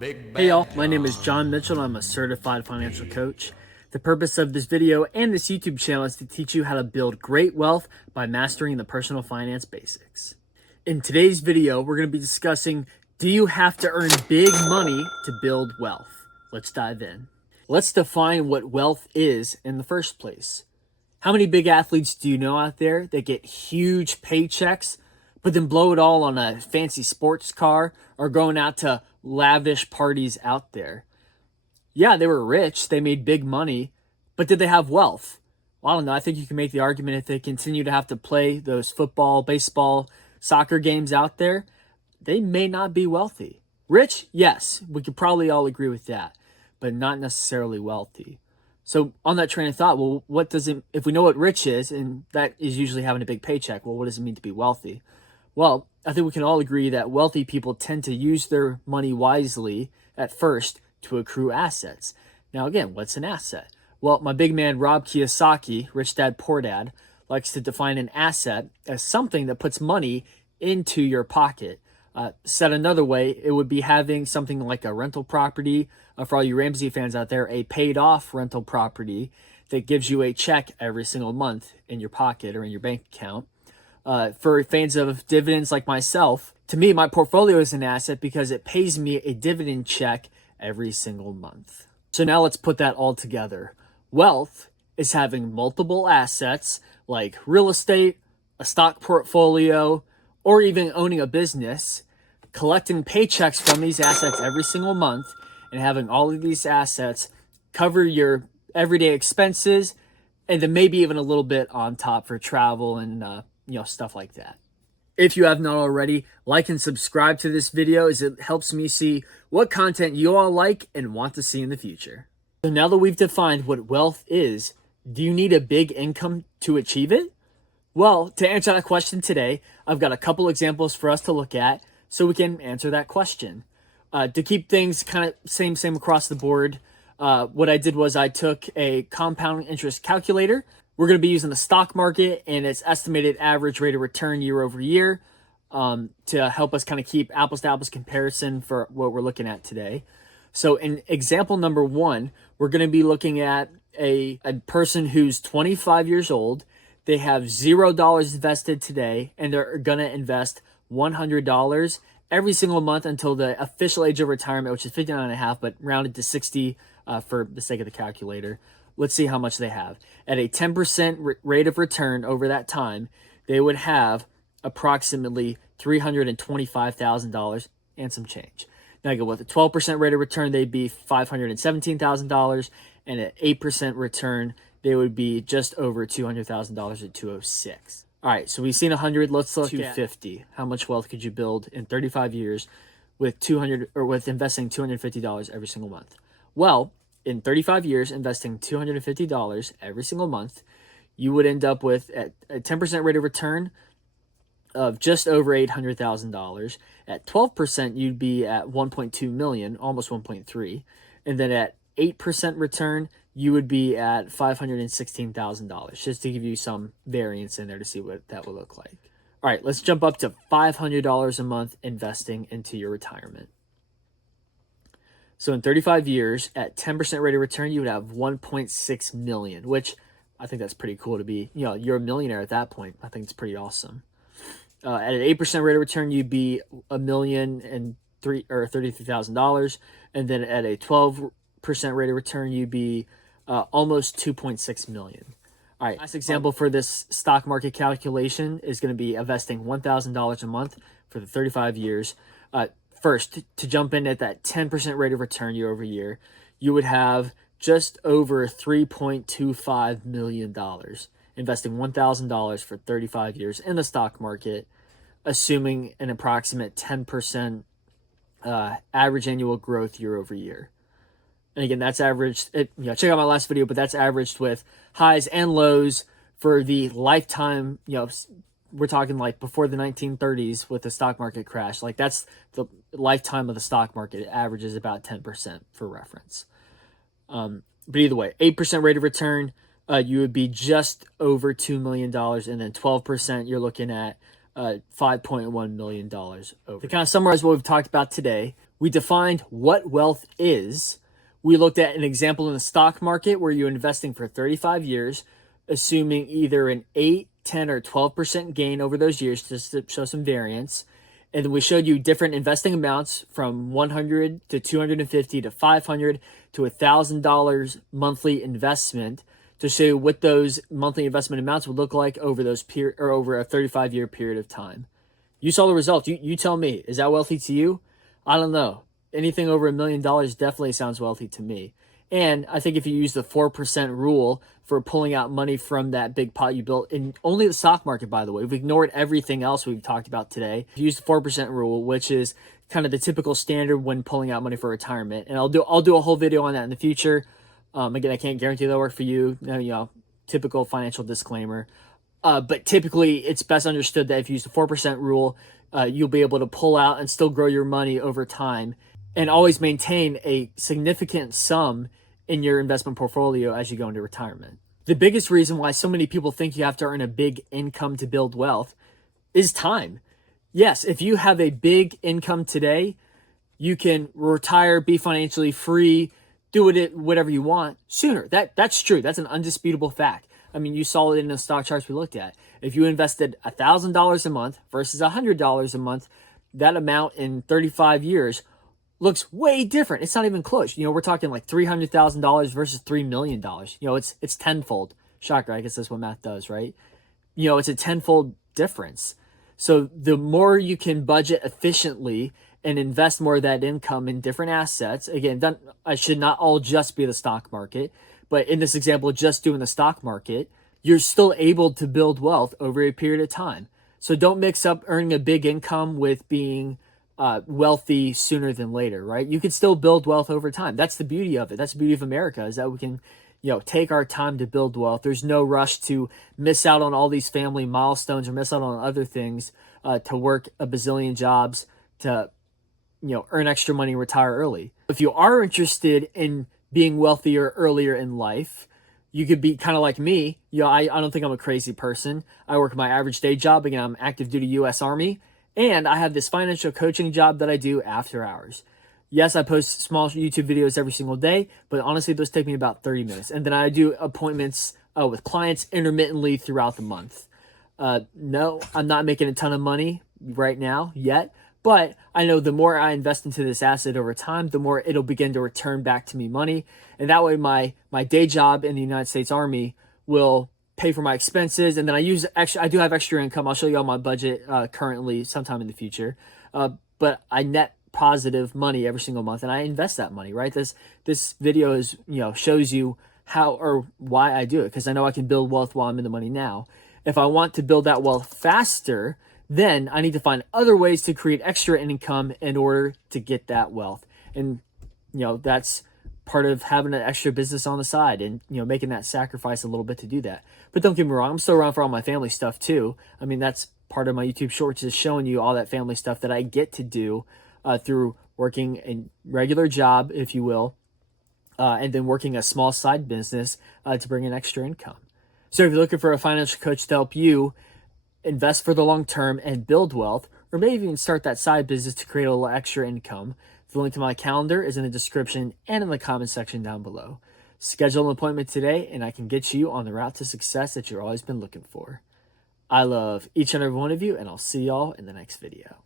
big Hey y'all, bad my name is John. John Mitchell and I'm a certified financial coach. The purpose of this video and this YouTube channel is to teach you how to build great wealth by mastering the personal finance basics. In today's video, we're going to be discussing, do you have to earn big money to build wealth? Let's dive in. Let's define what wealth is in the first place. How many big athletes do you know out there that get huge paychecks, but then blow it all on a fancy sports car or going out to lavish parties out there? Yeah, they were rich, they made big money, but did they have wealth? Well, I don't know. I think you can make the argument if they continue to have to play those football, baseball, soccer games out there, they may not be wealthy. Rich? Yes, we could probably all agree with that, but not necessarily wealthy. So on that train of thought, well, what does it, if we know what rich is, and that is usually having a big paycheck, well, what does it mean to be wealthy? Well, I think we can all agree that wealthy people tend to use their money wisely at first to accrue assets. Now, again, what's an asset? Well, my big man, Rob Kiyosaki, Rich Dad Poor Dad, likes to define an asset as something that puts money into your pocket. Said another way, it would be having something like a rental property, for all you Ramsey fans out there, a paid off rental property that gives you a check every single month in your pocket or in your bank account. For fans of dividends like myself, to me, my portfolio is an asset because it pays me a dividend check every single month. So now let's put that all together. Wealth is having multiple assets like real estate, a stock portfolio, or even owning a business, collecting paychecks from these assets every single month, and having all of these assets cover your everyday expenses, and then maybe even a little bit on top for travel and stuff like that. If you have not already, like and subscribe to this video as it helps me see what content you all like and want to see in the future. So now that we've defined what wealth is, do you need a big income to achieve it? Well, to answer that question today, I've got a couple examples for us to look at so we can answer that question. To keep things kind of same across the board, what I did was I took a compound interest calculator. We're going to be using the stock market and its estimated average rate of return year over year to help us kind of keep apples to apples comparison for what we're looking at today. So in example number one, we're going to be looking at a person who's 25 years old. They have $0 invested today, and they're going to invest $100 every single month until the official age of retirement, which is 59 and a half, but rounded to 60 for the sake of the calculator. Let's see how much they have. At a 10% rate of return over that time, they would have approximately $325,000 and some change. Now, go with a 12% rate of return, they'd be $517,000, and at 8% return, they would be just over $200,000 at 206. All right, so we've seen 100. Let's look at 250. How much wealth could you build in 35 years with investing $250 every single month? Well, in 35 years, investing $250 every single month, you would end up with at a 10% rate of return of just over $800,000. At 12%, you'd be at 1.2 million, almost 1.3, and then at 8% return, you would be at $516,000, just to give you some variance in there to see what that would look like. All right, let's jump up to $500 a month investing into your retirement. So in 35 years, at 10% rate of return, you would have 1.6 million, which I think that's pretty cool to be, you're a millionaire at that point. I think it's pretty awesome. At an 8% rate of return, you'd be $1,033,000. And then at a 12% rate of return, you'd be almost 2.6 million. All right, last example for this stock market calculation is going to be investing $1,000 a month for the 35 years. First, to jump in at that 10% rate of return year over year, you would have just over $3.25 million investing $1,000 for 35 years in the stock market, assuming an approximate 10% average annual growth year over year. And again, that's averaged, check out my last video, but that's averaged with highs and lows for the lifetime, we're talking like before the 1930s with the stock market crash. Like that's the lifetime of the stock market. It averages about 10% for reference. But either way, 8% rate of return, you would be just over $2 million. And then 12%, you're looking at $5.1 million over. To kind of summarize what we've talked about today, We defined what wealth is. We looked at an example in the stock market where you're investing for 35 years, assuming either an 8, 10, or 12% gain over those years just to show some variance. And then we showed you different investing amounts from 100 to 250 to 500 to $1,000 monthly investment to show you what those monthly investment amounts would look like over over a 35-year period of time. You saw the results. You tell me, is that wealthy to you? I don't know. Anything over $1 million definitely sounds wealthy to me. And I think if you use the 4% rule for pulling out money from that big pot you built in only the stock market, by the way, we've ignored everything else we've talked about today. Use the 4% rule, which is kind of the typical standard when pulling out money for retirement. And I'll do a whole video on that in the future. Again, I can't guarantee that'll work for you. Typical financial disclaimer. But typically, it's best understood that if you use the 4% rule, you'll be able to pull out and still grow your money over time and always maintain a significant sum in your investment portfolio as you go into retirement. The biggest reason why so many people think you have to earn a big income to build wealth is time. Yes, if you have a big income today, you can retire, be financially free, do it whatever you want sooner. That's true. That's an undisputable fact. I mean, you saw it in the stock charts we looked at. If you invested $1,000 a month versus $100 a month, that amount in 35 years looks way different. It's not even close. We're talking like $300,000 versus $3 million. It's tenfold. Shocker. I guess that's what math does, right? It's a tenfold difference. So the more you can budget efficiently and invest more of that income in different assets, again, I should not all just be the stock market, but in this example, just doing the stock market, you're still able to build wealth over a period of time. So don't mix up earning a big income with being wealthy sooner than later, right? You can still build wealth over time. That's the beauty of it. That's the beauty of America, is that we can, take our time to build wealth. There's no rush to miss out on all these family milestones or miss out on other things, to work a bazillion jobs to, earn extra money and retire early. If you are interested in being wealthier earlier in life, you could be kind of like me. I don't think I'm a crazy person. I work my average day job. Again, I'm active duty U.S. Army. And I have this financial coaching job that I do after hours. Yes, I post small YouTube videos every single day, but honestly, those take me about 30 minutes. And then I do appointments with clients intermittently throughout the month. No, I'm not making a ton of money right now yet, but I know the more I invest into this asset over time, the more it'll begin to return back to me money. And that way my day job in the United States Army will pay for my expenses, and then I do have extra income. I'll show you all my budget currently sometime in the future, but I net positive money every single month, and I invest that money, right? This video is shows you how or why I do it, because I know I can build wealth while I'm in the money now. If I want to build that wealth faster, then I need to find other ways to create extra income in order to get that wealth. And that's part of having an extra business on the side and making that sacrifice a little bit to do that. But don't get me wrong, I'm still around for all my family stuff too. I mean, that's part of my YouTube shorts, is showing you all that family stuff that I get to do through working a regular job, if you will, and then working a small side business to bring in extra income. So if you're looking for a financial coach to help you invest for the long term and build wealth, or maybe even start that side business to create a little extra income, the link to my calendar is in the description and in the comment section down below. Schedule an appointment today, and I can get you on the route to success that you've always been looking for. I love each and every one of you, and I'll see y'all in the next video.